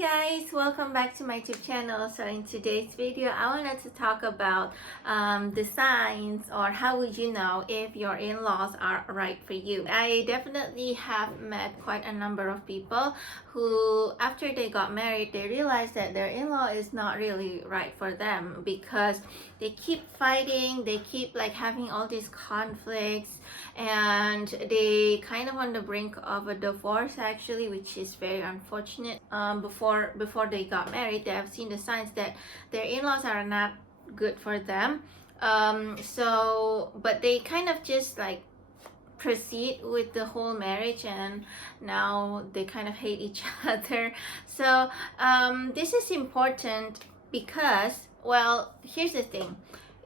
guys, welcome back to my YouTube channel. So in today's video I wanted to talk about the signs, or how would you know if your in-laws are right for you. I definitely have met quite a number of people who, after they got married, they realized that their in-law is not really right for them because they keep fighting, they keep like having all these conflicts, and they kind of on the brink of a divorce actually, which is very unfortunate. Before they got married, they have seen the signs that their in-laws are not good for them. But they kind of just like proceed with the whole marriage, and now they kind of hate each other. So this is important because, well, here's the thing.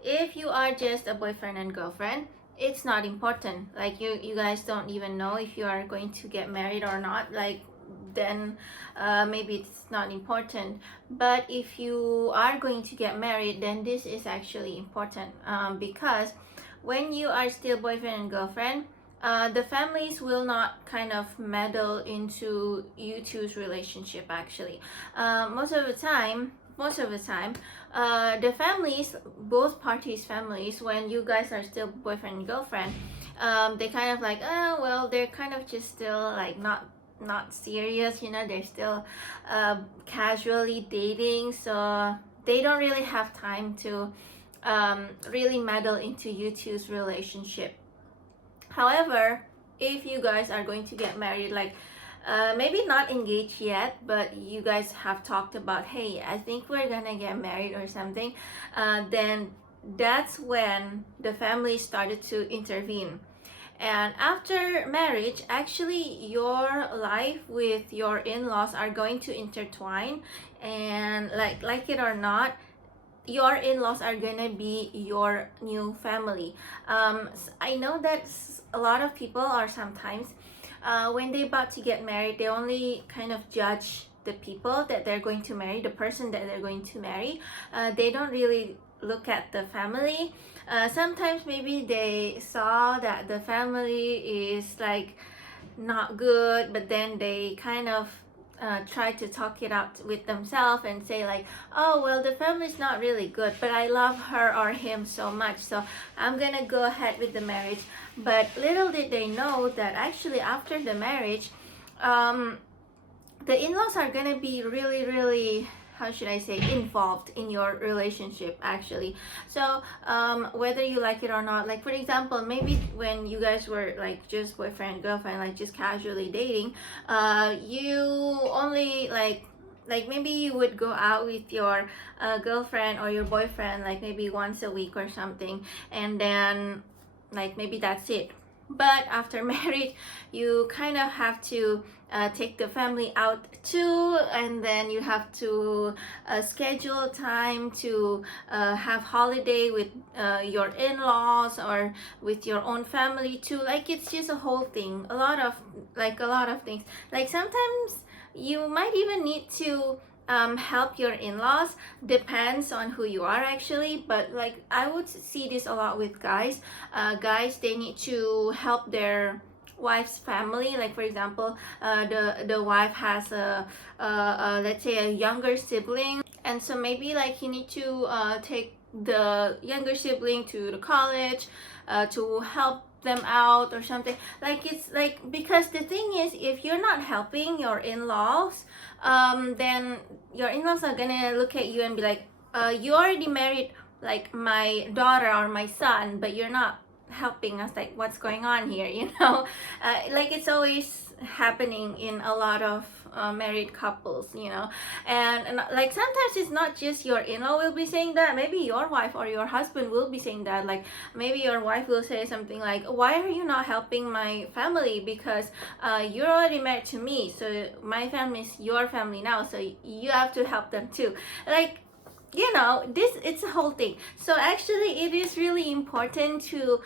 If you are just a boyfriend and girlfriend, it's not important. Like you guys don't even know if you are going to get married or not. Like then maybe it's not important. But if you are going to get married, then this is actually important, because when you are still boyfriend and girlfriend, the families will not kind of meddle into you two's relationship actually. Most of the time, the families, both parties families, when you guys are still boyfriend and girlfriend, they kind of like, oh well, they're kind of just still like not serious, you know, they're still casually dating, so they don't really have time to really meddle into you two's relationship. However, if you guys are going to get married, like maybe not engaged yet, but you guys have talked about, hey, I think we're gonna get married or something, then that's when the family started to intervene. And after marriage, actually your life with your in-laws are going to intertwine, and like it or not, your in-laws are gonna be your new family. I know that a lot of people are sometimes, when they're about to get married, they only kind of judge the people that they're going to marry, the person that they're going to marry. They don't really look at the family. Sometimes maybe they saw that the family is like not good, but then they kind of try to talk it out with themselves and say like, oh well, the family's not really good, but I love her or him so much, so I'm gonna go ahead with the marriage. But little did they know that actually after the marriage, the in-laws are gonna be really, how should I say, involved in your relationship actually. So whether you like it or not, like for example, maybe when you guys were like just boyfriend girlfriend, like just casually dating, you only like maybe you would go out with your girlfriend or your boyfriend like maybe once a week or something, and then like maybe that's it. But after marriage, you kind of have to take the family out too, and then you have to schedule time to have holiday with your in-laws or with your own family too. Like it's just a whole thing, a lot of things. Like sometimes you might even need to help your in-laws, depends on who you are actually. But like I would see this a lot with guys. Guys, they need to help their wife's family. Like for example, the wife has a let's say a younger sibling, and so maybe like you need to take the younger sibling to the college to help them out or something. Like it's like, because the thing is, if you're not helping your in-laws, then your in-laws are gonna look at you and be like, you already married like my daughter or my son, but you're not helping us, like what's going on here, you know? Like it's always happening in a lot of married couples, you know. And like sometimes it's not just your in-law will be saying that, maybe your wife or your husband will be saying that. Like maybe your wife will say something like, why are you not helping my family, because you're already married to me, so my family is your family now, so you have to help them too. Like, you know, it's a whole thing. So actually it is really important to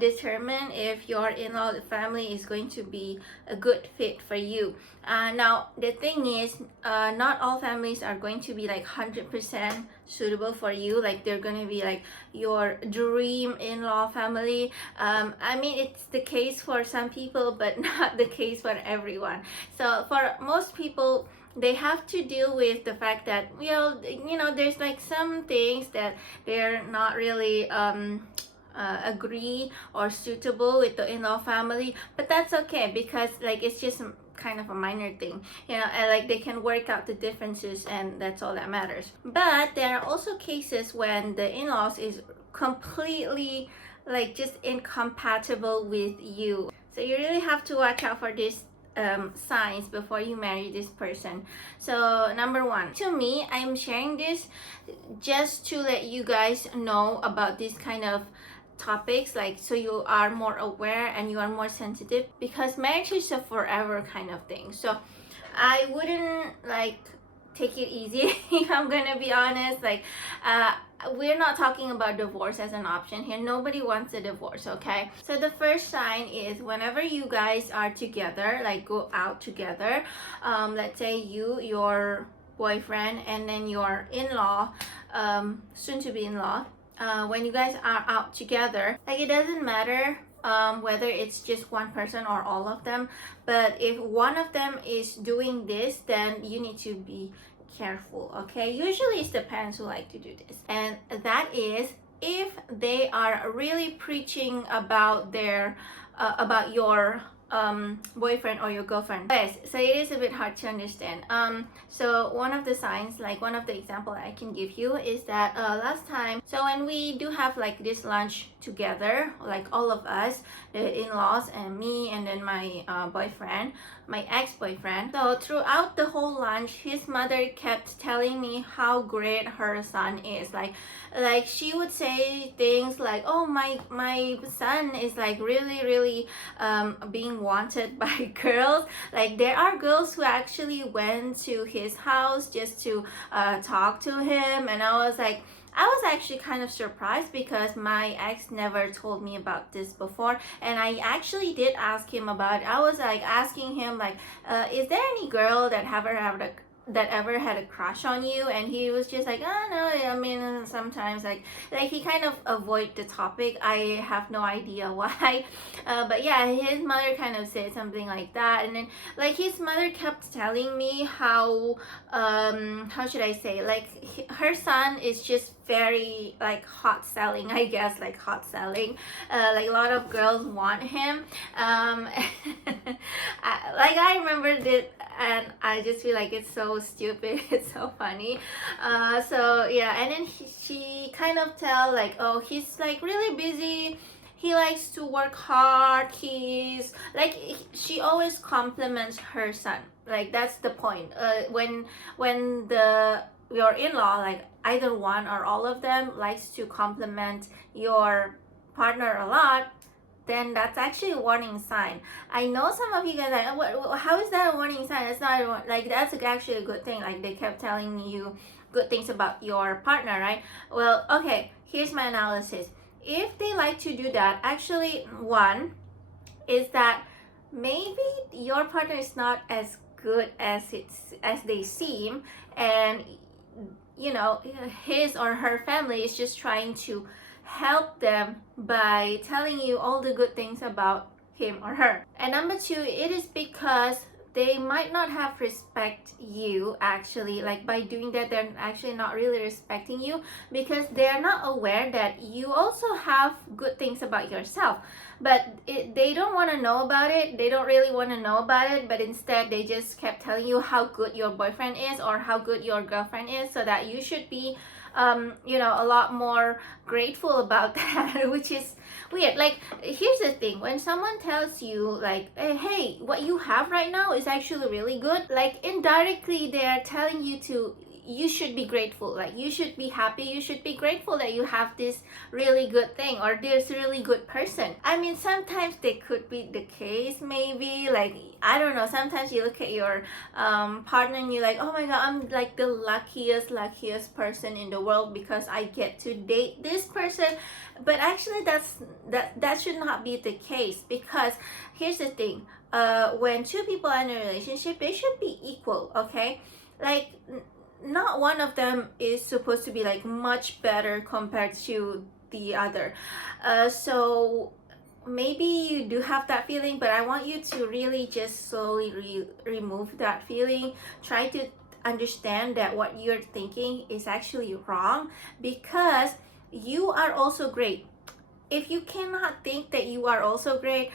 determine if your in-law family is going to be a good fit for you. Now the thing is, not all families are going to be like 100% suitable for you. Like they're going to be like your dream in-law family. I mean, it's the case for some people, but not the case for everyone. So for most people, they have to deal with the fact that, there's like some things that they're not really agree or suitable with the in-law family, but that's okay because like it's just kind of a minor thing, and like they can work out the differences, and that's all that matters. But there are also cases when the in-laws is completely like just incompatible with you, so you really have to watch out for this signs before you marry this person. So number one, to me, I'm sharing this just to let you guys know about this kind of topics, like so you are more aware and you are more sensitive, because marriage is a forever kind of thing. So I wouldn't like take it easy if I'm gonna be honest. Like we're not talking about divorce as an option here. Nobody wants a divorce, okay? So the first sign is whenever you guys are together, like go out together, let's say you, your boyfriend, and then your in-law, soon to be in-law, when you guys are out together, like it doesn't matter whether it's just one person or all of them, but if one of them is doing this, then you need to be careful, okay? Usually it's the parents who like to do this, and that is if they are really preaching about their about your boyfriend or your girlfriend. Yes, so it is a bit hard to understand. So one of the signs, like one of the example I can give you is that last time, so when we do have like this lunch together, like all of us, the in-laws and me, and then my boyfriend, my ex-boyfriend. So throughout the whole lunch, his mother kept telling me how great her son is. Like she would say things like, oh, my son is like really being wanted by girls. Like there are girls who actually went to his house just to talk to him, and I was actually kind of surprised because my ex never told me about this before, and I actually did ask him about it. I was like asking him like, is there any girl that ever had a crush on you? And he was just like, oh no, I mean sometimes like he kind of avoid the topic. I have no idea why, but yeah, his mother kind of said something like that, and then like his mother kept telling me how should I say, like her son is just very like hot selling, I guess, like hot selling, like a lot of girls want him. I remember that, and I just feel like it's so stupid. It's so funny. So yeah, and then she kind of tell like, oh, he's like really busy, he likes to work hard, he's like, she always compliments her son. Like that's the point. When your in-law, like either one or all of them, likes to compliment your partner a lot, then that's actually a warning sign. I know some of you guys are like, how is that a warning sign? It's not like, that's actually a good thing. Like they kept telling you good things about your partner, right? Well, okay, here's my analysis. If they like to do that, actually, one is that maybe your partner is not as good as they seem, and his or her family is just trying to help them by telling you all the good things about him or her. And number two, it is because they might not have respect you. Actually, like by doing that, they're actually not really respecting you, because they're not aware that you also have good things about yourself, but they don't want to know about it. They don't really want to know about it, but instead they just kept telling you how good your boyfriend is or how good your girlfriend is, so that you should be a lot more grateful about that, which is weird. Like here's the thing, when someone tells you like, hey, what you have right now is actually really good, like indirectly they're telling you you should be grateful, like you should be happy, you should be grateful that you have this really good thing or this really good person. I mean, sometimes they could be the case, maybe, like I don't know, sometimes you look at your partner and you're like, oh my god, I'm like the luckiest person in the world because I get to date this person. But actually that should not be the case, because here's the thing, when two people are in a relationship, they should be equal, okay? Like not one of them is supposed to be like much better compared to the other. So maybe you do have that feeling, but I want you to really just slowly remove that feeling. Try to understand that what you're thinking is actually wrong, because you are also great. If you cannot think that you are also great,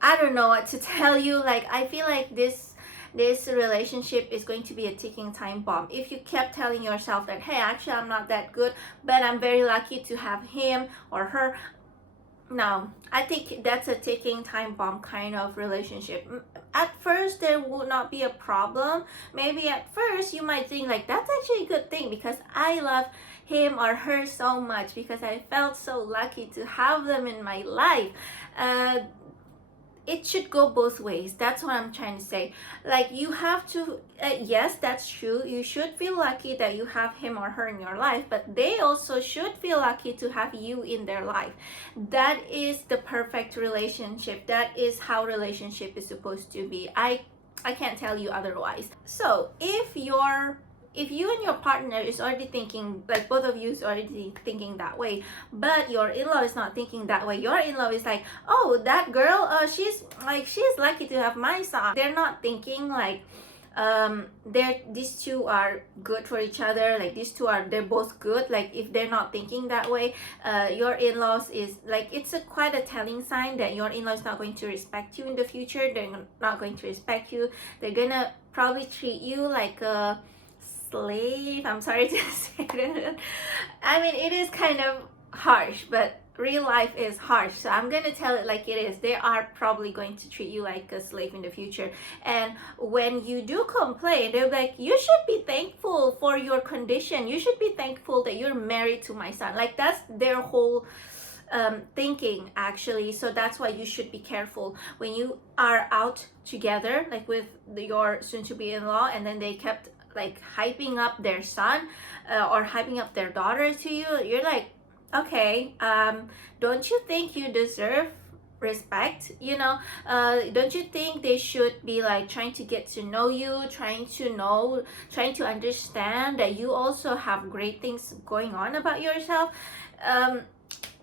I don't know what to tell you. Like, I feel like this relationship is going to be a ticking time bomb if you kept telling yourself that, hey, actually I'm not that good, but I'm very lucky to have him or her. No, I think that's a ticking time bomb kind of relationship. At first there would not be a problem. Maybe at first you might think like, that's actually a good thing because I love him or her so much, because I felt so lucky to have them in my life. It should go both ways. That's what I'm trying to say. Like, you have to, yes, that's true, you should feel lucky that you have him or her in your life, but they also should feel lucky to have you in their life. That is the perfect relationship. That is how relationship is supposed to be. I can't tell you otherwise. So if you and your partner is already thinking, like both of you is already thinking that way, but your in-law is not thinking that way, your in-law is like, oh, that girl, she's lucky to have my son. They're not thinking like, these two are good for each other, like they're both good. Like, if they're not thinking that way, your in-laws is like, it's quite a telling sign that your in-law is not going to respect you in the future. They're not going to respect you. They're gonna probably treat you like a slave. I'm sorry to say that. I mean, it is kind of harsh, but real life is harsh, so I'm gonna tell it like it is. They are probably going to treat you like a slave in the future. And when you do complain, they're like, you should be thankful for your condition, you should be thankful that you're married to my son. Like, that's their whole thinking actually. So that's why you should be careful when you are out together, like with your soon-to-be in-law, and then they kept like hyping up their son or hyping up their daughter to you. You're like, okay, don't you think you deserve respect? Don't you think they should be like trying to get to know you, trying to understand that you also have great things going on about yourself?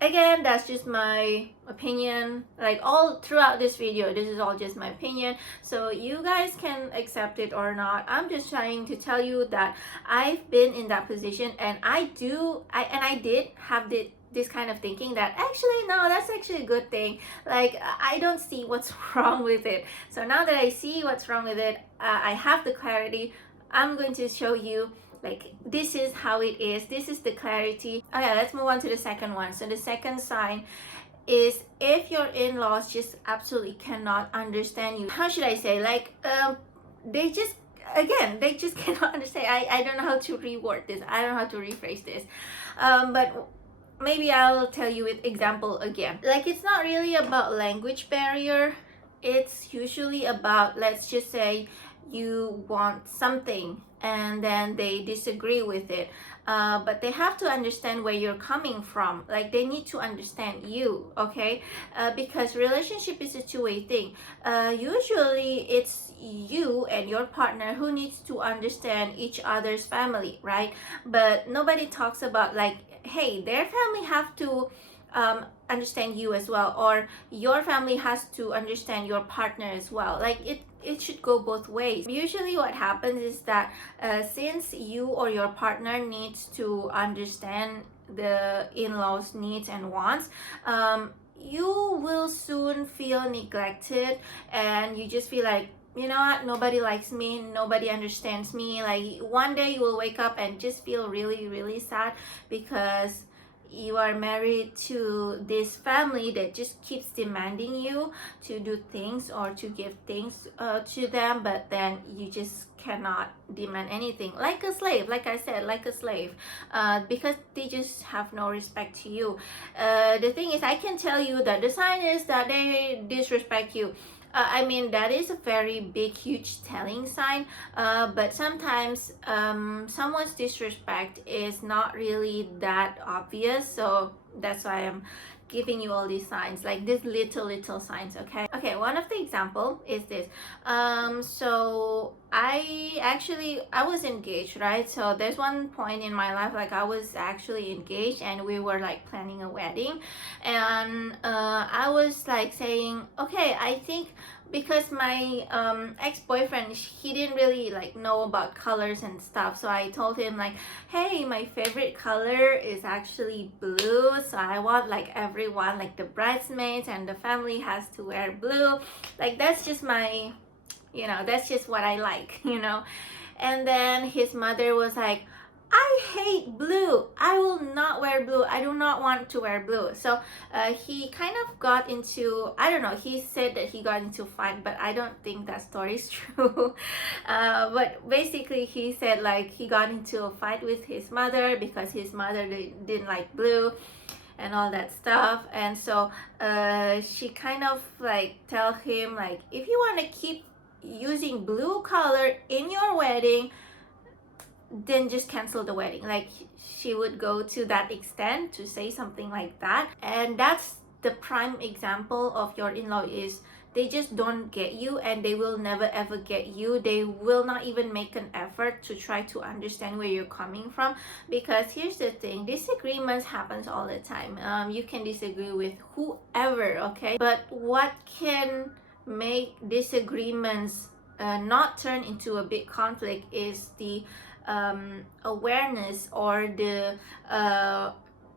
Again, that's just my opinion. Like, all throughout this video, this is all just my opinion, so you guys can accept it or not. I'm just trying to tell you that I've been in that position, and I did have this kind of thinking that actually, no, that's actually a good thing. Like, I don't see what's wrong with it. So now that I see what's wrong with it, I have the clarity. I'm going to show you, like, this is how it is, this is the clarity. Okay, let's move on to the second one. So the second sign is if your in-laws just absolutely cannot understand you. How should I say, like, they just cannot understand. I don't know how to reword this, I don't know how to rephrase this, but maybe I'll tell you with example again. Like, it's not really about language barrier, it's usually about, let's just say you want something and then they disagree with it, but they have to understand where you're coming from. Like, they need to understand you, okay? Because relationship is a two-way thing. Usually it's you and your partner who needs to understand each other's family, right? But nobody talks about like, hey, their family have to understand you as well, or your family has to understand your partner as well. Like, it should go both ways. Usually what happens is that since you or your partner needs to understand the in-laws needs and wants, you will soon feel neglected, and you just feel like, you know what, nobody likes me, nobody understands me. Like, one day you will wake up and just feel really, really sad because you are married to this family that just keeps demanding you to do things or to give things to them, but then you just cannot demand anything, like a slave. Like I said, like a slave, because they just have no respect to you. The thing is, I can tell you that the sign is that they disrespect you. I mean, that is a very big, huge telling sign, but sometimes someone's disrespect is not really that obvious, so that's why I'm giving you all these signs, like these little signs. Okay, one of the example is this. So I was engaged, right? So there's one point in my life, like I was actually engaged and we were like planning a wedding, and I was like saying, okay, I think because my ex-boyfriend, he didn't really like know about colors and stuff, so I told him like, hey, my favorite color is actually blue, so I want like everyone, like the bridesmaids and the family, has to wear blue. Like that's just my, that's just what I like. And then his mother was like, I hate blue. I will not wear blue. I do not want to wear blue. So he kind of got into, I don't know, he said that he got into a fight, but I don't think that story is true. But basically he said like he got into a fight with his mother because his mother didn't like blue and all that stuff. And so she kind of like tell him like, if you want to keep using blue color in your wedding, then just cancel the wedding. Like she would go to that extent to say something like that. And that's the prime example of your in-law is they just don't get you, and they will never ever get you. They will not even make an effort to try to understand where you're coming from, because here's the thing, disagreements happens all the time. You can disagree with whoever, okay, but what can make disagreements not turn into a big conflict is the awareness, or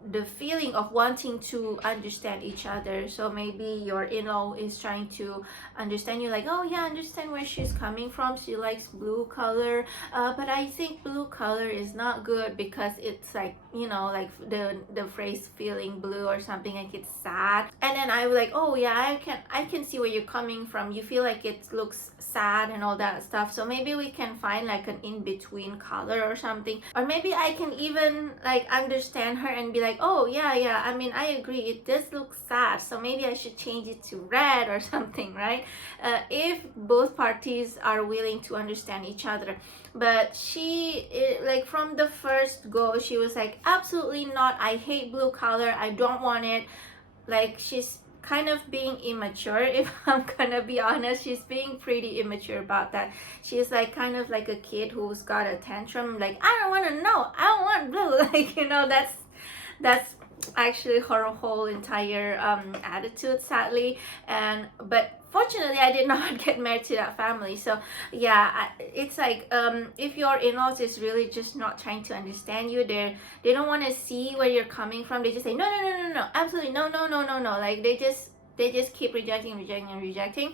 the feeling of wanting to understand each other. So maybe your in-law is trying to understand you, like, oh yeah, I understand where she's coming from, she likes blue color, but I think blue color is not good because it's like, like the phrase feeling blue or something, like it's sad. And then I was like, oh yeah, I can see where you're coming from, you feel like it looks sad and all that stuff, so maybe we can find like an in-between color or something. Or maybe I can even like understand her and be like, oh yeah, I mean, I agree, it does look sad, so maybe I should change it to red or something, right? If both parties are willing to understand each other. But like from the first go, she was like, absolutely not, I hate blue color, I don't want it. Like she's kind of being immature, if I'm gonna be honest. She's being pretty immature about that. She's like kind of like a kid who's got a tantrum, like, I don't want to know, I don't want blue. Like, that's actually her whole entire attitude, sadly. But fortunately I did not get married to that family. So yeah, it's like if your in-laws is really just not trying to understand you, they don't want to see where you're coming from, they just say no, absolutely no. Like they just keep rejecting.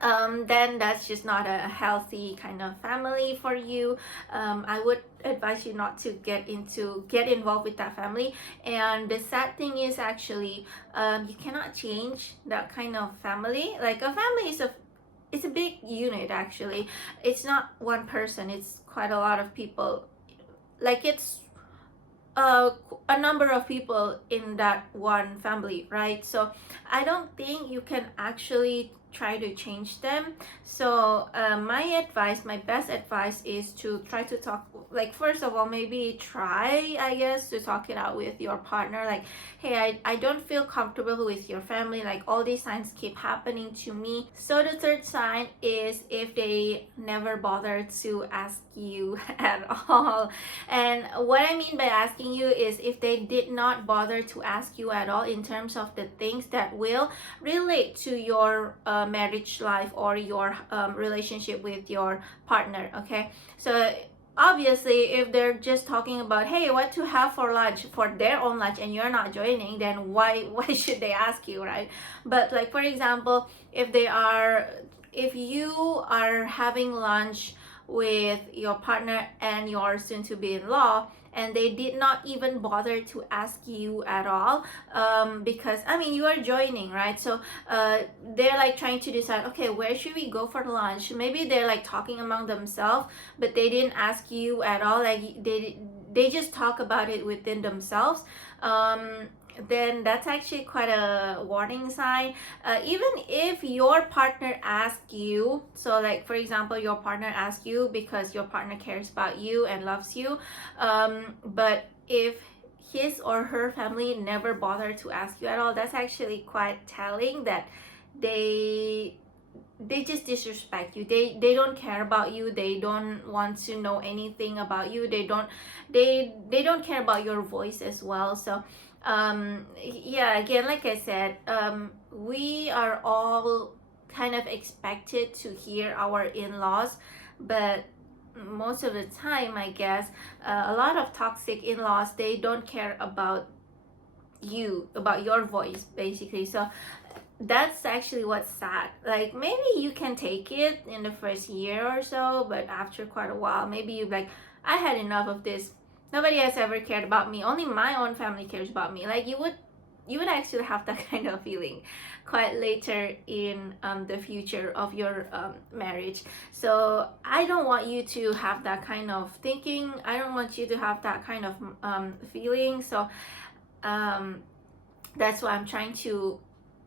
Then that's just not a healthy kind of family for you. I would advise you not to get involved with that family. And the sad thing is actually you cannot change that kind of family. Like a family is it's a big unit actually. It's not one person, it's quite a lot of people. Like it's a number of people in that one family, right? So I don't think you can actually try to change them. So my best advice is to try to talk, like, first of all, maybe try, I guess, to talk it out with your partner, like, hey, I don't feel comfortable with your family, like all these signs keep happening to me. So the third sign is if they never bother to ask you at all. And what I mean by asking you is if they did not bother to ask you at all in terms of the things that will relate to your marriage life or your relationship with your partner. Okay, so obviously if they're just talking about, hey, what to have for lunch, for their own lunch, and you're not joining, then why should they ask you, right? But like, for example, if you are having lunch with your partner and your soon-to-be-in-law, and they did not even bother to ask you at all, because I mean, you are joining, right? So they're like trying to decide, okay, where should we go for lunch? Maybe they're like talking among themselves, but they didn't ask you at all. Like they just talk about it within themselves. Then that's actually quite a warning sign. Even if your partner asks you, so like, for example, your partner asks you because your partner cares about you and loves you, but if his or her family never bother to ask you at all, that's actually quite telling that they just disrespect you. They don't care about you. They don't want to know anything about you. They don't care about your voice as well. So yeah, again, like I said, we are all kind of expected to hear our in-laws, but most of the time, I guess, a lot of toxic in-laws, they don't care about you, about your voice, basically. So that's actually what's sad. Like, maybe you can take it in the first year or so, but after quite a while, maybe you're like, I had enough of this. Nobody has ever cared about me. Only my own family cares about me. Like, you would actually have that kind of feeling quite later in the future of your marriage. So I don't want you to have that kind of thinking. I don't want you to have that kind of feeling. So that's why I'm trying to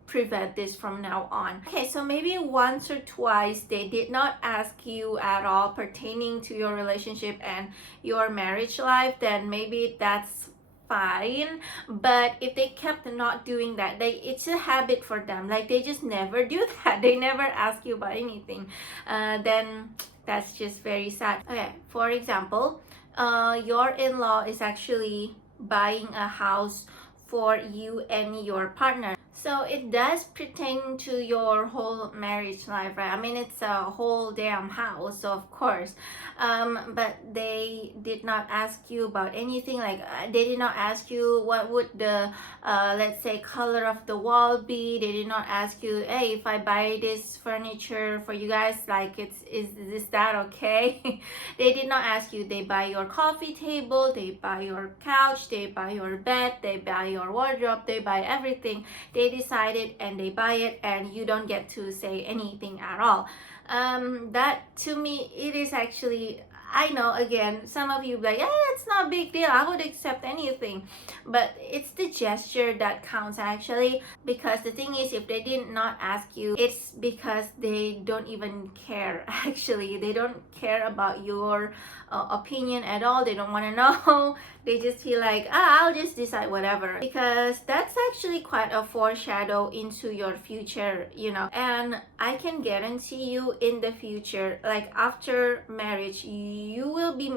prevent this from now on. Okay, so maybe once or twice they did not ask you at all pertaining to your relationship and your marriage life, then maybe that's fine. But if they kept not doing that, it's a habit for them, like they just never do that, they never ask you about anything, then that's just very sad. Okay, for example, your in-law is actually buying a house for you and your partner. So it does pertain to your whole marriage life, right? I mean, it's a whole damn house, so of course. But they did not ask you about anything. Like, they did not ask you what would the, let's say, color of the wall be. They did not ask you, hey, if I buy this furniture for you guys, like, is that okay? They did not ask you. They buy your coffee table, they buy your couch, they buy your bed, they buy your wardrobe, they buy everything. They decided and they buy it, and you don't get to say anything at all. That, to me, it is actually, I know, again, some of you be like, yeah, it's not a big deal, I would accept anything, but it's the gesture that counts actually. Because the thing is, if they did not ask you, it's because they don't even care. Actually, they don't care about your opinion at all. They don't want to know. They just feel like, I'll just decide whatever. Because that's actually quite a foreshadow into your future, and I can guarantee you, in the future, like after marriage, you will be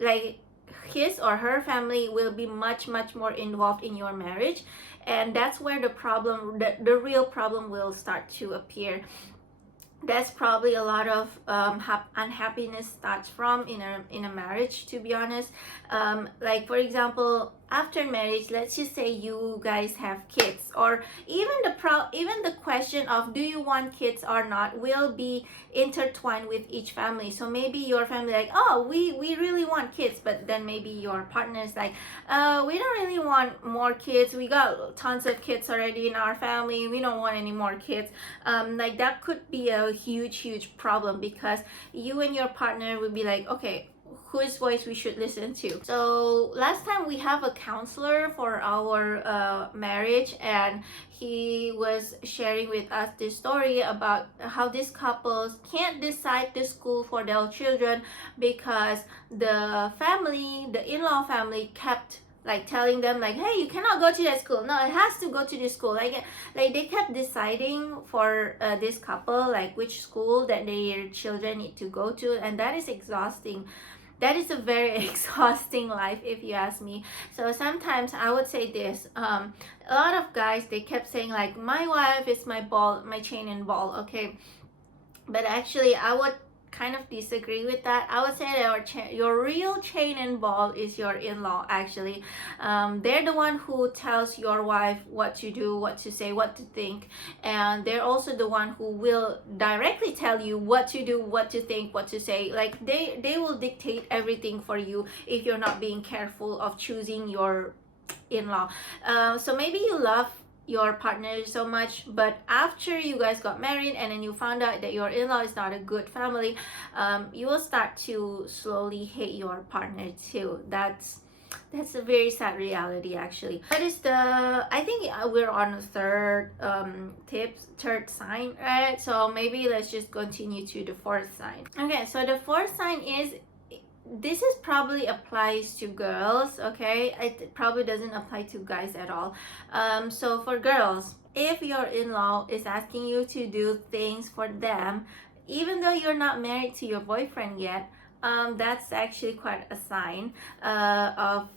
like, his or her family will be much more involved in your marriage, and that's where the real problem will start to appear. That's probably a lot of unhappiness starts from in a marriage, to be honest. Like, for example, after marriage, let's just say you guys have kids, or even the question of do you want kids or not will be intertwined with each family. So maybe your family like, oh, we really want kids, but then maybe your partner is like, we don't really want more kids, we got tons of kids already in our family, we don't want any more kids. Like, that could be a huge problem, because you and your partner would be like, okay, whose voice we should listen to. So last time we have a counselor for our marriage, and he was sharing with us this story about how these couples can't decide the school for their children because the in-law family kept like telling them like, hey, you cannot go to that school, no, it has to go to this school. Like they kept deciding for this couple like which school that their children need to go to, and that is exhausting. That is a very exhausting life, if you ask me. So sometimes I would say this, a lot of guys, they kept saying like, my wife is my ball, my chain and ball, okay? But actually I would kind of disagree with that. I would say that your real chain and ball is your in-law, actually. They're the one who tells your wife what to do, what to say, what to think, and they're also the one who will directly tell you what to do, what to think, what to say. Like they will dictate everything for you if you're not being careful of choosing your in-law. So maybe you love your partner so much, but after you guys got married and then you found out that your in-law is not a good family, you will start to slowly hate your partner too. That's a very sad reality, actually. That is I think we're on the third sign, right? So maybe let's just continue to the fourth sign. Okay, so the fourth sign is this is probably applies to girls, okay? It probably doesn't apply to guys at all. So for girls, if your in-law is asking you to do things for them, even though you're not married to your boyfriend yet, that's actually quite a sign of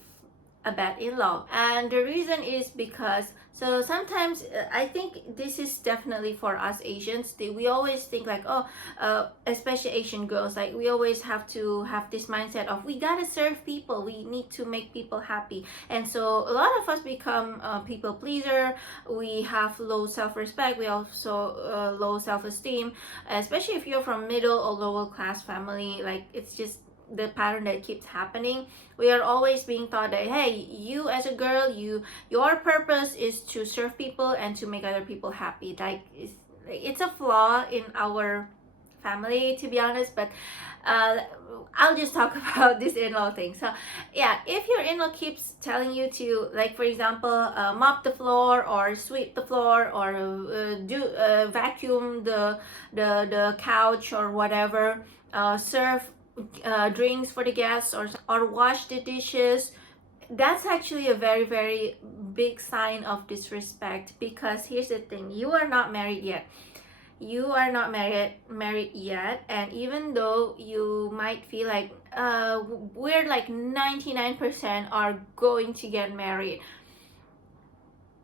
a bad in-law. And the reason is because, so sometimes I think this is definitely for us Asians, we always think like, oh, especially Asian girls, like we always have to have this mindset of we gotta serve people, we need to make people happy. And so a lot of us become people pleaser, we have low self-respect, we also low self-esteem, especially if you're from middle or lower class family. Like it's just the pattern that keeps happening. We are always being taught that, hey, you as a girl, your purpose is to serve people and to make other people happy. Like it's a flaw in our family, to be honest. But I'll just talk about this in-law thing. So yeah, if your in-law keeps telling you to, like for example, mop the floor or sweep the floor or vacuum the couch or whatever, serve drinks for the guests, or wash the dishes, that's actually a very, very big sign of disrespect. Because here's the thing, you are not married yet, and even though you might feel like we're like 99% are going to get married,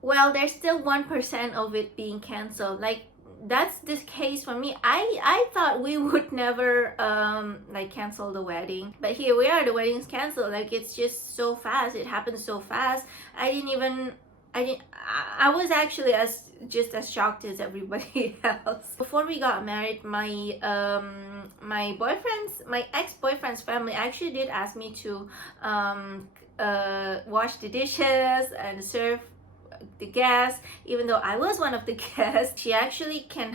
well, there's still 1% of it being canceled. Like that's the case for me. I thought we would never like cancel the wedding, but here we are, the wedding's canceled. Like it's just so fast, it happened so fast. I was actually just as shocked as everybody else. Before we got married, my ex-boyfriend's family actually did ask me to wash the dishes and serve the guests. Even though I was one of the guests, she actually can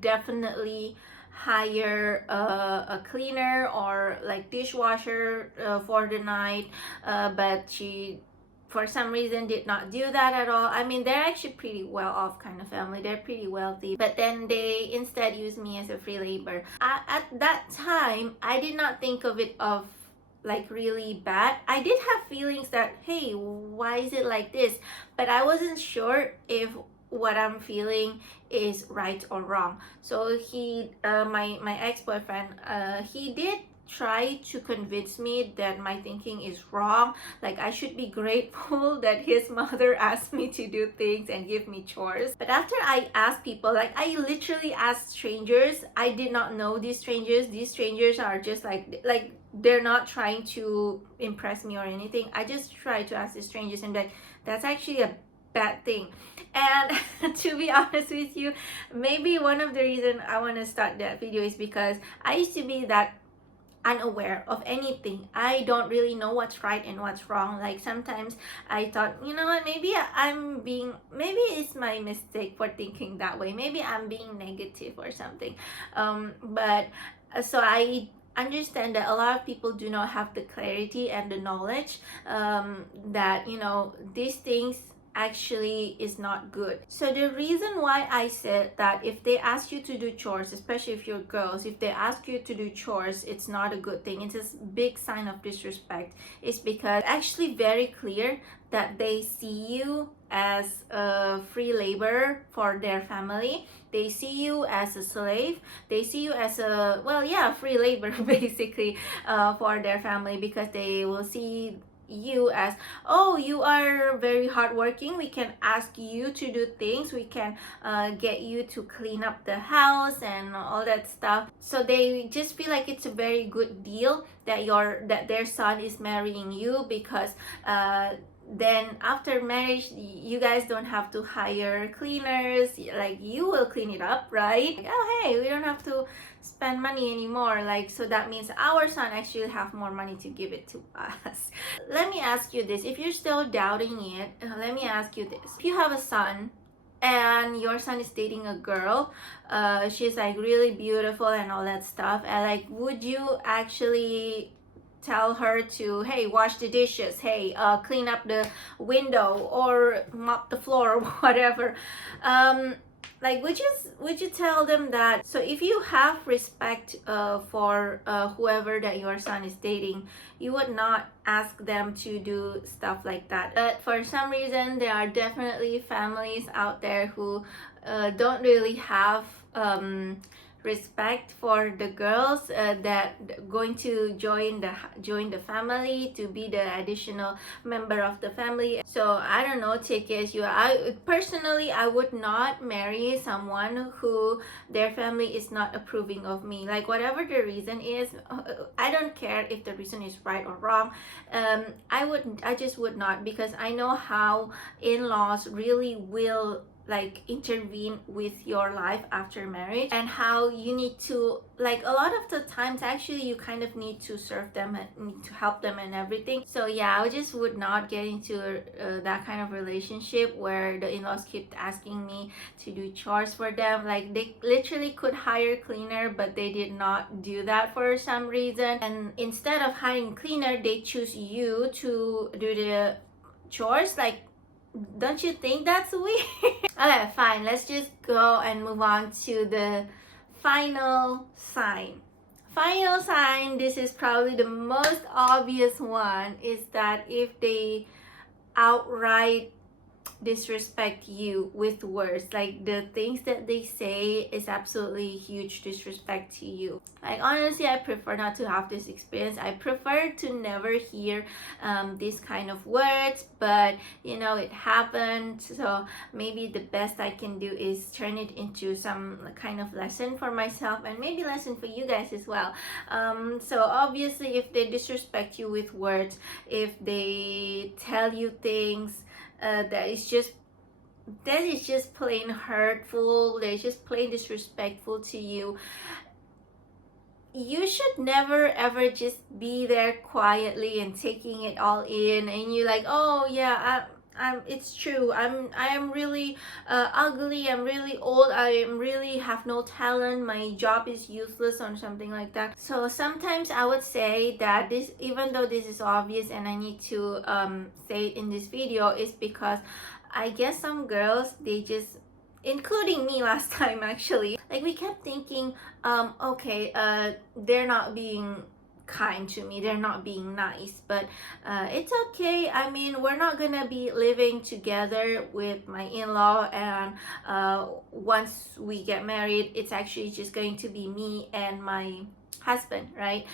definitely hire a cleaner or like dishwasher for the night, but she for some reason did not do that at all. I mean, they're actually pretty well off kind of family, they're pretty wealthy, but then they instead used me as a free labor. At that time, I did not think of it of like really bad. I did have feelings that, hey, why is it like this? But I wasn't sure if what I'm feeling is right or wrong. So he, my ex-boyfriend, he did try to convince me that my thinking is wrong. Like I should be grateful that his mother asked me to do things and give me chores. But after I asked people, like I literally asked strangers, I did not know these strangers. These strangers are just like they're not trying to impress me or anything. I just try to ask the strangers and like, that's actually a bad thing. And to be honest with you, maybe one of the reasons I want to start that video is because I used to be that unaware of anything. I don't really know what's right and what's wrong. Like sometimes I thought, you know what, maybe it's my mistake for thinking that way, maybe I'm being negative or something. But so I understand that a lot of people do not have the clarity and the knowledge that, you know, these things actually is not good. So the reason why I said that if they ask you to do chores, especially if you're girls, if they ask you to do chores, it's not a good thing, it's a big sign of disrespect, is because it's actually very clear that they see you as a free labor for their family. They see you as a slave. They see you as a, well, yeah, free labor basically for their family, because they will see you as, oh, you are very hardworking, we can ask you to do things, we can get you to clean up the house and all that stuff. So they just feel like it's a very good deal that their son is marrying you, because then after marriage you guys don't have to hire cleaners, like you will clean it up, right? Like, oh hey, we don't have to spend money anymore. Like, so that means our son actually have more money to give it to us. Let me ask you this, if you're still doubting it, let me ask you this. If you have a son and your son is dating a girl, she's like really beautiful and all that stuff, and like, would you actually tell her to, hey, wash the dishes, hey, clean up the window or mop the floor or whatever? like would you tell them that, so if you have respect for whoever that your son is dating, you would not ask them to do stuff like that. But for some reason there are definitely families out there who don't really have respect for the girls that going to join the family to be the additional member of the family. So I don't know, take it as you. I personally, I would not marry someone who their family is not approving of me, like whatever the reason is. I don't care if the reason is right or wrong. I just would not, because I know how in-laws really will like intervene with your life after marriage, and how you need to, like a lot of the times actually you kind of need to serve them and need to help them and everything. So yeah, I just would not get into that kind of relationship where the in-laws keep asking me to do chores for them. Like they literally could hire cleaner, but they did not do that for some reason, and instead of hiring cleaner they choose you to do the chores. Like, don't you think that's weird? Okay, fine. Let's just go and move on to the final sign. Final sign, this is probably the most obvious one, is that if they outright disrespect you with words, like the things that they say is absolutely huge disrespect to you. Like honestly, I prefer not to have this experience. I prefer to never hear these kind of words, but you know, it happened, so maybe the best I can do is turn it into some kind of lesson for myself, and maybe lesson for you guys as well. So obviously if they disrespect you with words, if they tell you things that is just plain hurtful, they're just plain disrespectful to you, you should never ever just be there quietly and taking it all in, and you're like, oh yeah, it's true, I am really ugly, I'm really old, I am really have no talent, my job is useless or something like that. So sometimes I would say that this, even though this is obvious and I need to say it in this video, is because I guess some girls, they just, including me last time actually, like we kept thinking, okay, they're not being kind to me, they're not being nice, but it's okay. I mean, we're not gonna be living together with my in-law, and once we get married, it's actually just going to be me and my husband, right?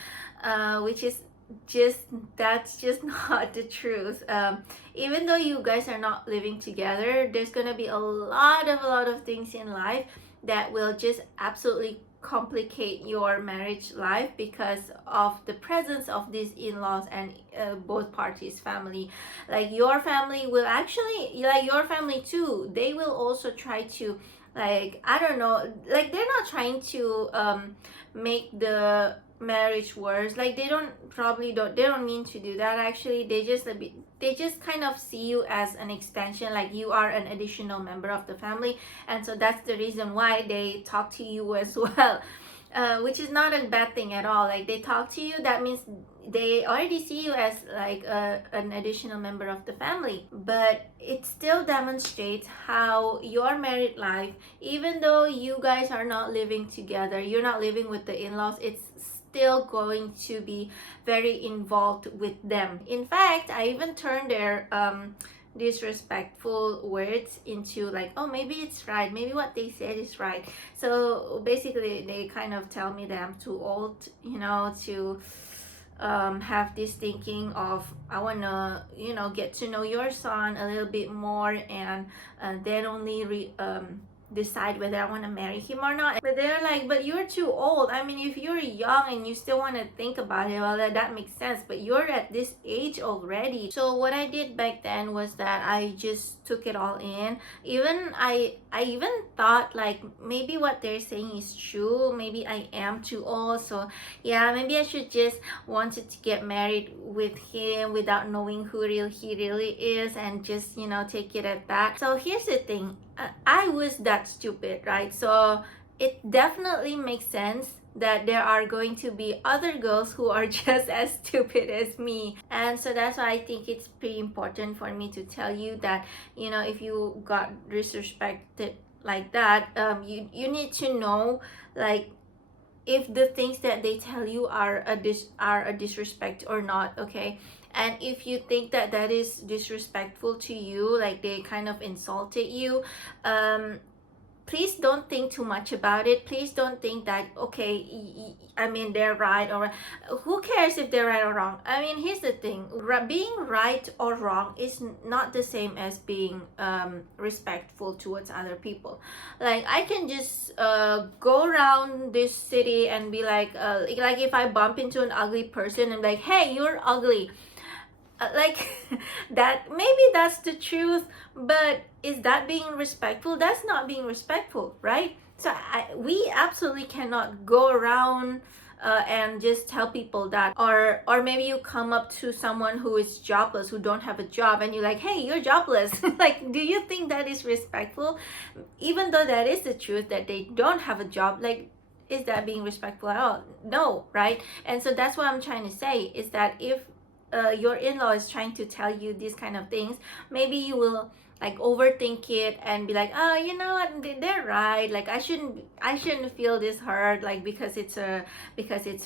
Which is just, that's just not the truth. Even though you guys are not living together, there's gonna be a lot of things in life that will just absolutely complicate your marriage life because of the presence of these in-laws and both parties family. Like your family will actually, like your family too, they will also try to, like, I don't know, like they're not trying to make the marriage worse. Like they don't mean to do that actually. They just kind of see you as an extension, like you are an additional member of the family, and so that's the reason why they talk to you as well. Which is not a bad thing at all. Like they talk to you, that means they already see you as like an additional member of the family. But it still demonstrates how your married life, even though you guys are not living together, you're not living with the in-laws, it's still going to be very involved with them. In fact, I even turned their disrespectful words into like, oh, maybe it's right, maybe what they said is right. So basically they kind of tell me that I'm too old, you know, to have this thinking of, I want to, you know, get to know your son a little bit more, and then only decide whether I want to marry him or not. But they're like, but you're too old. I mean, if you're young and you still want to think about it, well, that makes sense, but you're at this age already. So what I did back then was that I just took it all in. Even I even thought like maybe what they're saying is true, maybe I am too old, so yeah, maybe I should just wanted to get married with him without knowing who he really is, and just, you know, take it at that. So here's the thing, I was that stupid, right? So it definitely makes sense that there are going to be other girls who are just as stupid as me. And so that's why I think it's pretty important for me to tell you that, you know, if you got disrespected like that, you need to know, like, if the things that they tell you are a disrespect or not, okay? And if you think that that is disrespectful to you, like they kind of insulted you, please don't think too much about it. Please don't think that, okay, I mean, they're right, or who cares if they're right or wrong. I mean, here's the thing, being right or wrong is not the same as being respectful towards other people. Like, I can just go around this city and be like if I bump into an ugly person and like, hey, you're ugly, like that, maybe that's the truth, but is that being respectful? That's not being respectful, right? So we absolutely cannot go around and just tell people that, or maybe you come up to someone who is jobless, who don't have a job, and you're like, hey, you're jobless. Like, do you think that is respectful? Even though that is the truth, that they don't have a job, like, is that being respectful at all? No, right? And so that's what I'm trying to say, is that if your in-law is trying to tell you these kind of things, maybe you will like overthink it and be like, oh, you know what, they're right, like I shouldn't feel this hurt, like because it's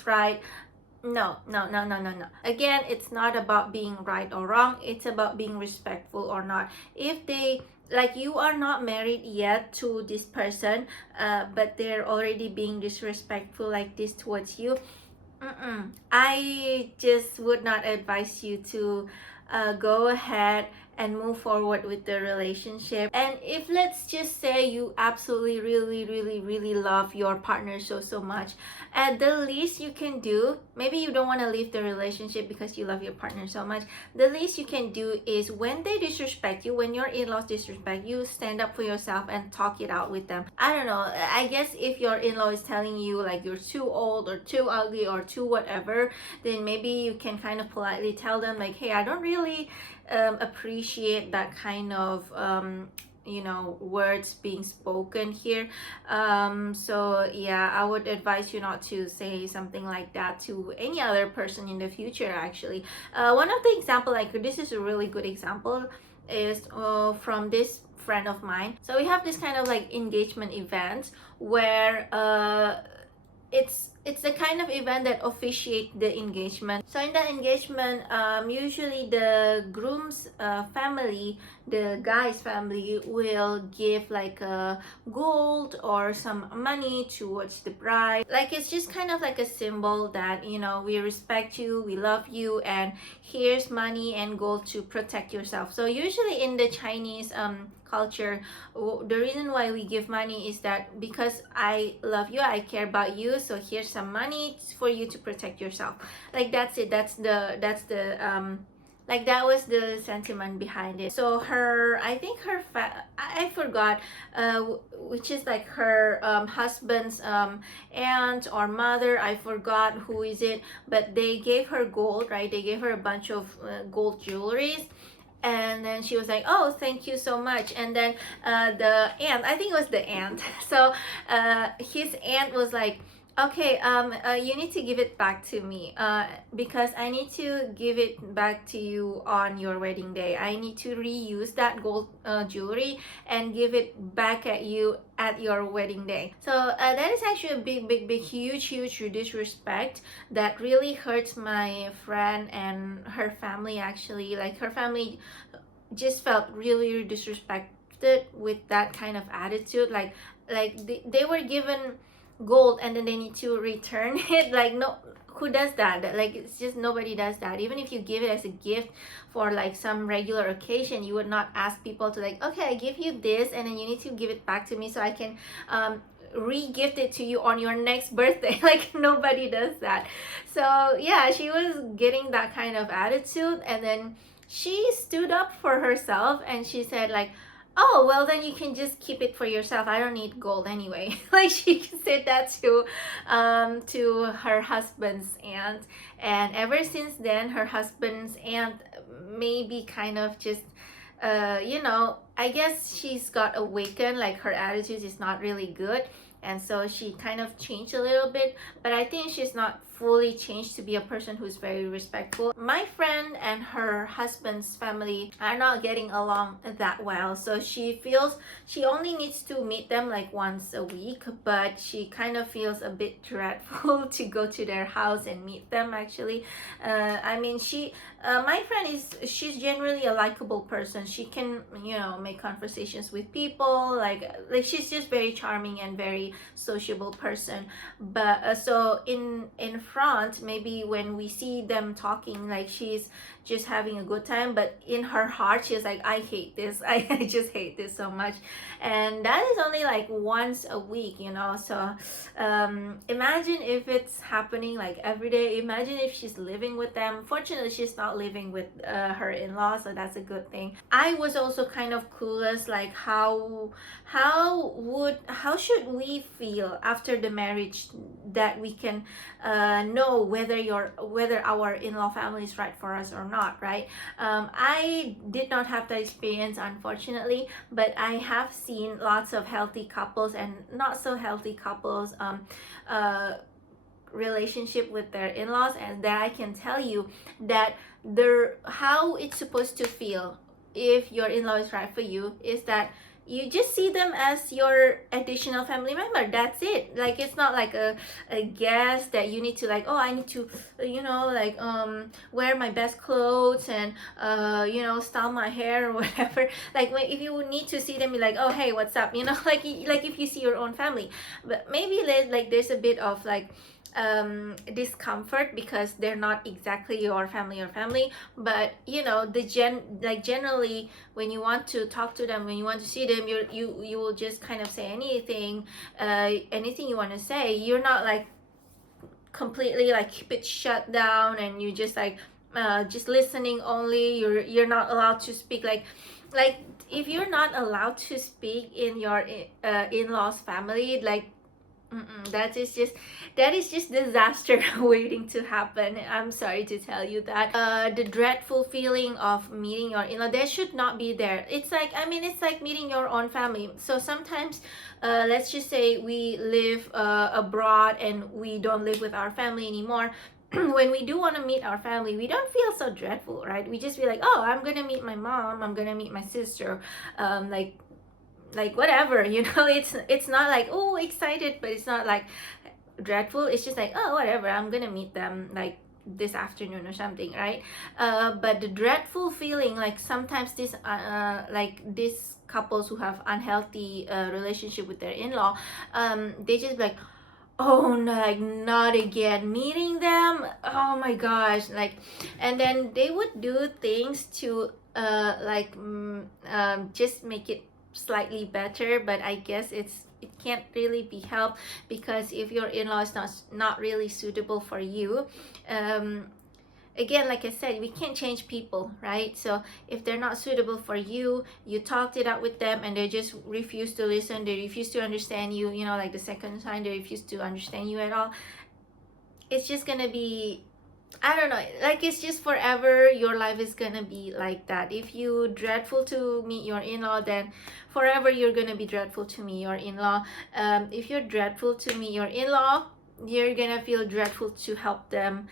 right. No, no, no, no, no, no. Again, it's not about being right or wrong, it's about being respectful or not. If they, like, you are not married yet to this person, but they're already being disrespectful like this towards you, I just would not advise you to go ahead and move forward with the relationship. And if, let's just say, you absolutely really love your partner so much, at the least you can do, maybe you don't want to leave the relationship because you love your partner so much, the least you can do is when they disrespect you, when your in-laws disrespect you, stand up for yourself and talk it out with them. I don't know, I guess if your in-law is telling you like you're too old or too ugly or too whatever, then maybe you can kind of politely tell them like, hey, I don't really appreciate that kind of words being spoken here. So yeah, I would advise you not to say something like that to any other person in the future. Actually, one of the example, like this is a really good example, is from this friend of mine. So we have this kind of like engagement event where it's the kind of event that officiate the engagement. So in the engagement, usually the groom's family, the guy's family, will give like a gold or some money towards the bride. Like, it's just kind of like a symbol that, you know, we respect you, we love you, and here's money and gold to protect yourself. So usually in the Chinese culture, the reason why we give money is that because I love you, I care about you, so here's some money for you to protect yourself. Like, that's it, that's the like, that was the sentiment behind it. So her, I think her I forgot which is like her husband's aunt or mother, I forgot who is it, but they gave her gold, right? They gave her a bunch of gold jewelries. And then she was like, oh, thank you so much. And then the aunt, I think it was the aunt, so his aunt was like, okay, you need to give it back to me because I need to give it back to you on your wedding day. I need to reuse that gold jewelry and give it back at you at your wedding day. So that is actually a big huge disrespect that really hurts my friend and her family. Actually, like, her family just felt really disrespected with that kind of attitude. Like they were given gold and then they need to return it. Like, no, who does that? Like, it's just, nobody does that. Even if you give it as a gift for like some regular occasion, you would not ask people to like, okay, I give you this and then you need to give it back to me so I can re-gift it to you on your next birthday. Like, nobody does that. So yeah, she was getting that kind of attitude, and then she stood up for herself and she said like, oh, well, then you can just keep it for yourself, I don't need gold anyway. Like, she said that to her husband's aunt. And ever since then, her husband's aunt maybe kind of just I guess she's got awakened, like her attitude is not really good, and so she kind of changed a little bit. But I think she's not fully changed to be a person who's very respectful. My friend and her husband's family are not getting along that well, so she feels she only needs to meet them like once a week, but she kind of feels a bit dreadful to go to their house and meet them actually. I mean, my friend she's generally a likable person. She can, you know, make conversations with people, like she's just very charming and very sociable person. But so in front, maybe when we see them talking, like she's just having a good time, but in her heart she's like, I hate this. I just hate this so much. And that is only like once a week, you know. So imagine if it's happening like every day. Imagine if she's living with them. Fortunately, she's not living with her in-laws, so that's a good thing. I was also kind of clueless, like how should we feel after the marriage, that we can know whether our in-law family is right for us or not, right? I did not have that experience, unfortunately, but I have seen lots of healthy couples and not so healthy couples relationship with their in-laws, and that I can tell you that how it's supposed to feel if your in-law is right for you is that you just see them as your additional family member. That's it. Like, it's not like a guest that you need to, like, oh, I need to, you know, like wear my best clothes and you know, style my hair or whatever. Like, if you need to see them, be like, oh, hey, what's up, you know, like if you see your own family. But maybe there's a bit of like discomfort because they're not exactly your family, but you know, generally when you want to talk to them, when you want to see them, you will just kind of say anything you want to say. You're not like completely like keep it shut down and you just like just listening only. You're not allowed to speak, like if you're not allowed to speak in your in-laws family, like that is just disaster waiting to happen. I'm sorry to tell you that. The dreadful feeling of meeting your in-law, that should not be there. It's like, I mean, it's like meeting your own family. So sometimes let's just say we live abroad and we don't live with our family anymore. When we do want to meet our family, we don't feel so dreadful, right? We just feel like, oh, I'm gonna meet my mom, I'm gonna meet my sister, like whatever, you know. It's not like, oh, excited, but it's not like dreadful. It's just like, oh, whatever, I'm gonna meet them like this afternoon or something, right? But the dreadful feeling, like sometimes these couples who have unhealthy relationship with their in-law, they just like, oh no, like not again meeting them, oh my gosh, like, and then they would do things to just make it slightly better. But I guess it can't really be helped, because if your in-law is not really suitable for you, again, like I said, we can't change people, right? So if they're not suitable for you, you talked it out with them and they just refuse to listen, they refuse to understand you, you know, like the second time they refuse to understand you at all, it's just gonna be, I don't know, like it's just forever. Your life is gonna be like that. If you dreadful to meet your in-law, then forever you're gonna be dreadful to meet your in-law. If you're dreadful to meet your in-law, you're gonna feel dreadful to help them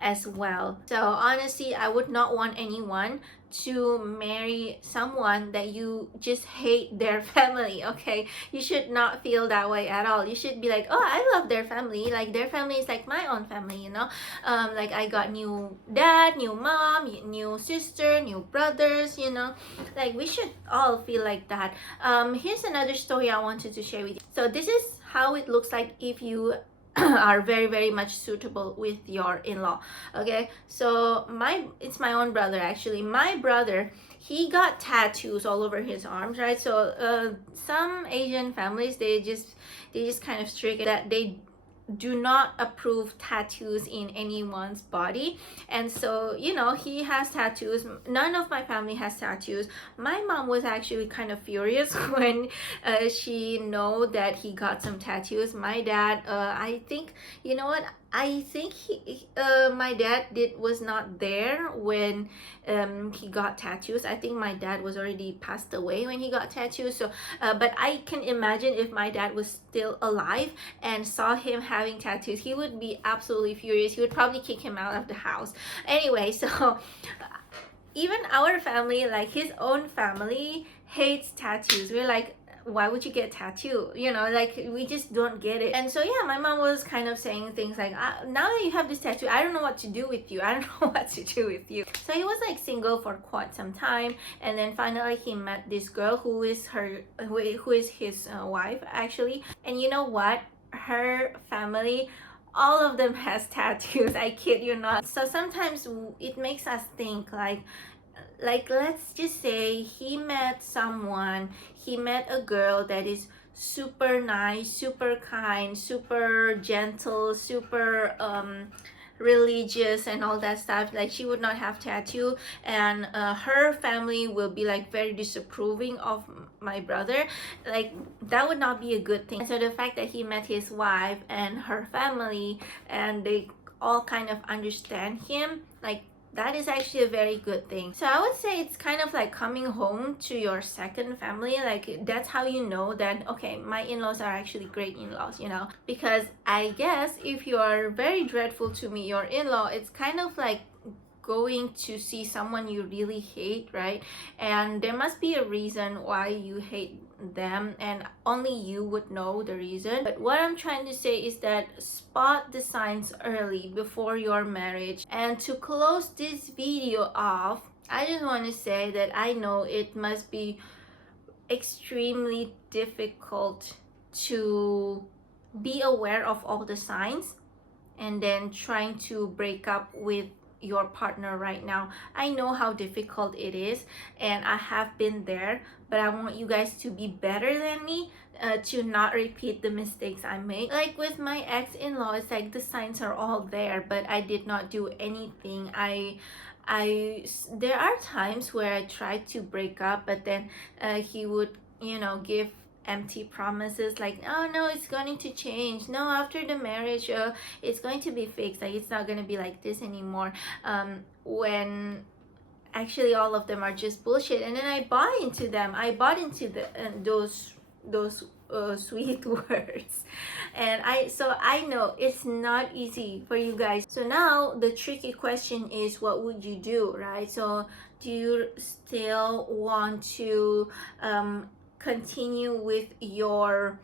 as well. So honestly, I would not want anyone to marry someone that you just hate their family. Okay, you should not feel that way at all. You should be like, oh, I love their family, like their family is like my own family, you know. Like I got new dad, new mom, new sister, new brothers, you know. Like we should all feel like that. Here's another story I wanted to share with you. So this is how it looks like if you are very, very much suitable with your in-law. Okay, so it's my own brother actually. My brother, he got tattoos all over his arms, right? So some Asian families, they just kind of strict that they do not approve tattoos in anyone's body. And so, you know, he has tattoos. None of my family has tattoos. My mom was actually kind of furious when she know that he got some tattoos. My dad, I think, you know what, I think my dad was not there when he got tattoos. I think my dad was already passed away when he got tattoos. So, but I can imagine if my dad was still alive and saw him having tattoos, he would be absolutely furious. He would probably kick him out of the house. Anyway, so even our family, like his own family, hates tattoos. We're like, why would you get tattoo? You know, like we just don't get it. And so yeah, my mom was kind of saying things like, now that you have this tattoo, I don't know what to do with you. I don't know what to do with you. So he was like single for quite some time, and then finally he met this girl who is his wife actually. And you know what? Her family, all of them has tattoos. I kid you not. So sometimes it makes us think like let's just say he met a girl that is super nice, super kind, super gentle, super religious and all that stuff. Like she would not have tattoo, and her family will be like very disapproving of my brother. Like that would not be a good thing. And so the fact that he met his wife and her family, and they all kind of understand him, like that is actually a very good thing. So I would say it's kind of like coming home to your second family. Like that's how you know that, okay, my in-laws are actually great in-laws, you know. Because I guess if you are very dreadful to meet your in-law, it's kind of like going to see someone you really hate, right? And there must be a reason why you hate them, and only you would know the reason. But what I'm trying to say is that spot the signs early before your marriage. And to close this video off, I just want to say that I know it must be extremely difficult to be aware of all the signs and then trying to break up with your partner right now. I know how difficult it is, and I have been there, but I want you guys to be better than me, to not repeat the mistakes I made. Like with my ex-in-law, it's like the signs are all there, but I did not do anything. There are times where I tried to break up, but then he would, you know, give empty promises like, oh no, it's going to change, no, after the marriage it's going to be fixed, like it's not going to be like this anymore, when actually all of them are just bullshit. And then I bought into them. I bought into those sweet words. And I know it's not easy for you guys. So now the tricky question is, what would you do, right? So do you still want to continue with your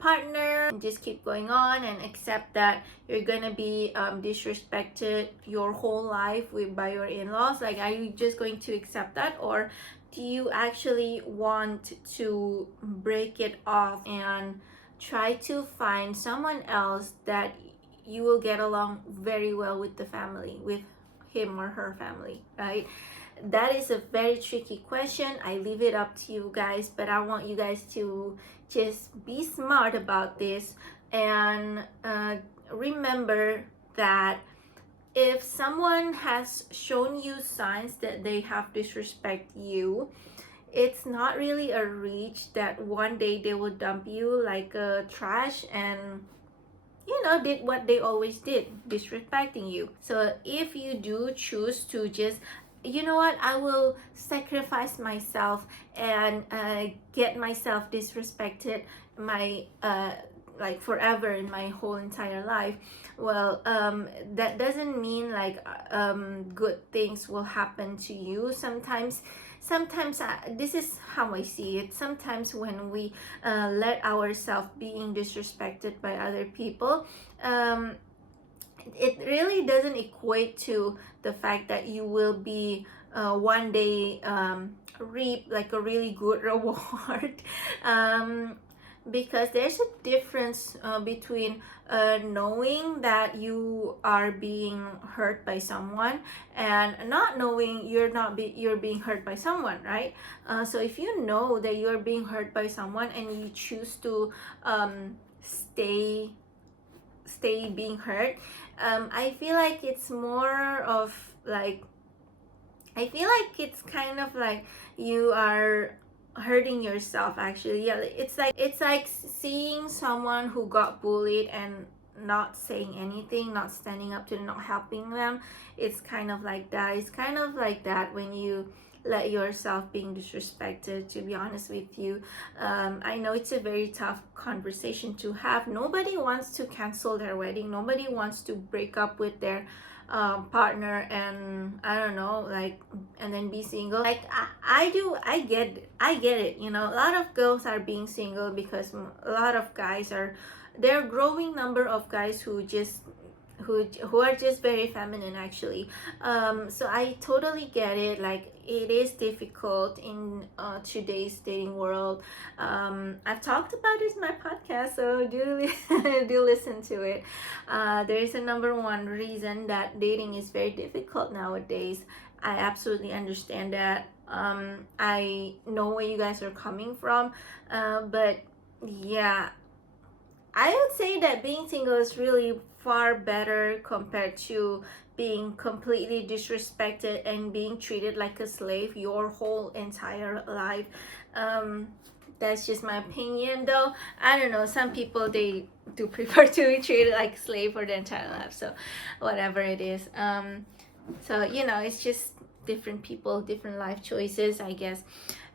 partner and just keep going on and accept that you're gonna be disrespected your whole life by your in-laws? Like, are you just going to accept that, or do you actually want to break it off and try to find someone else that you will get along very well with the family, with him or her family, right? That is a very tricky question. I leave it up to you guys, but I want you guys to just be smart about this and remember that if someone has shown you signs that they have disrespect you, it's not really a reach that one day they will dump you like trash and, you know, did what they always did, disrespecting you. So if you do choose to just, you know what, I will sacrifice myself and get myself disrespected my like forever in my whole entire life, well, that doesn't mean like good things will happen to you. Sometimes this is how I see it. Sometimes when we let ourselves being disrespected by other people, it really doesn't equate to the fact that you will be one day reap like a really good reward. Because there's a difference between knowing that you are being hurt by someone and not knowing you're being hurt by someone, right? So if you know that you're being hurt by someone and you choose to stay being hurt, I feel like it's more of like, I feel like it's kind of like you are hurting yourself actually. Yeah, it's like seeing someone who got bullied and not saying anything, not standing up to them, not helping them. It's kind of like that. It's kind of like that when you let yourself being disrespected, to be honest with you. I know it's a very tough conversation to have. Nobody wants to cancel their wedding. Nobody wants to break up with their partner, and I don't know, like, and then be single. Like I do, I get it. You know, a lot of girls are being single because a lot of guys are. There are growing number of guys who just who are just very feminine actually. So I totally get it. Like it is difficult in today's dating world. I've talked about this in my podcast, so do listen to it. There is a number one reason that dating is very difficult nowadays. I absolutely understand that. I know where you guys are coming from, but yeah, I would say that being single is really far better compared to being completely disrespected and being treated like a slave your whole entire life. That's just my opinion, though. I don't know. Some people, they do prefer to be treated like a slave for their entire life. So, whatever it is. So you know, it's just different people, different life choices, I guess.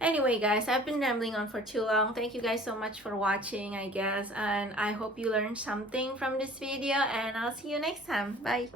Anyway, guys, I've been rambling on for too long. Thank you guys so much for watching, I guess, and I hope you learned something from this video, and I'll see you next time. Bye.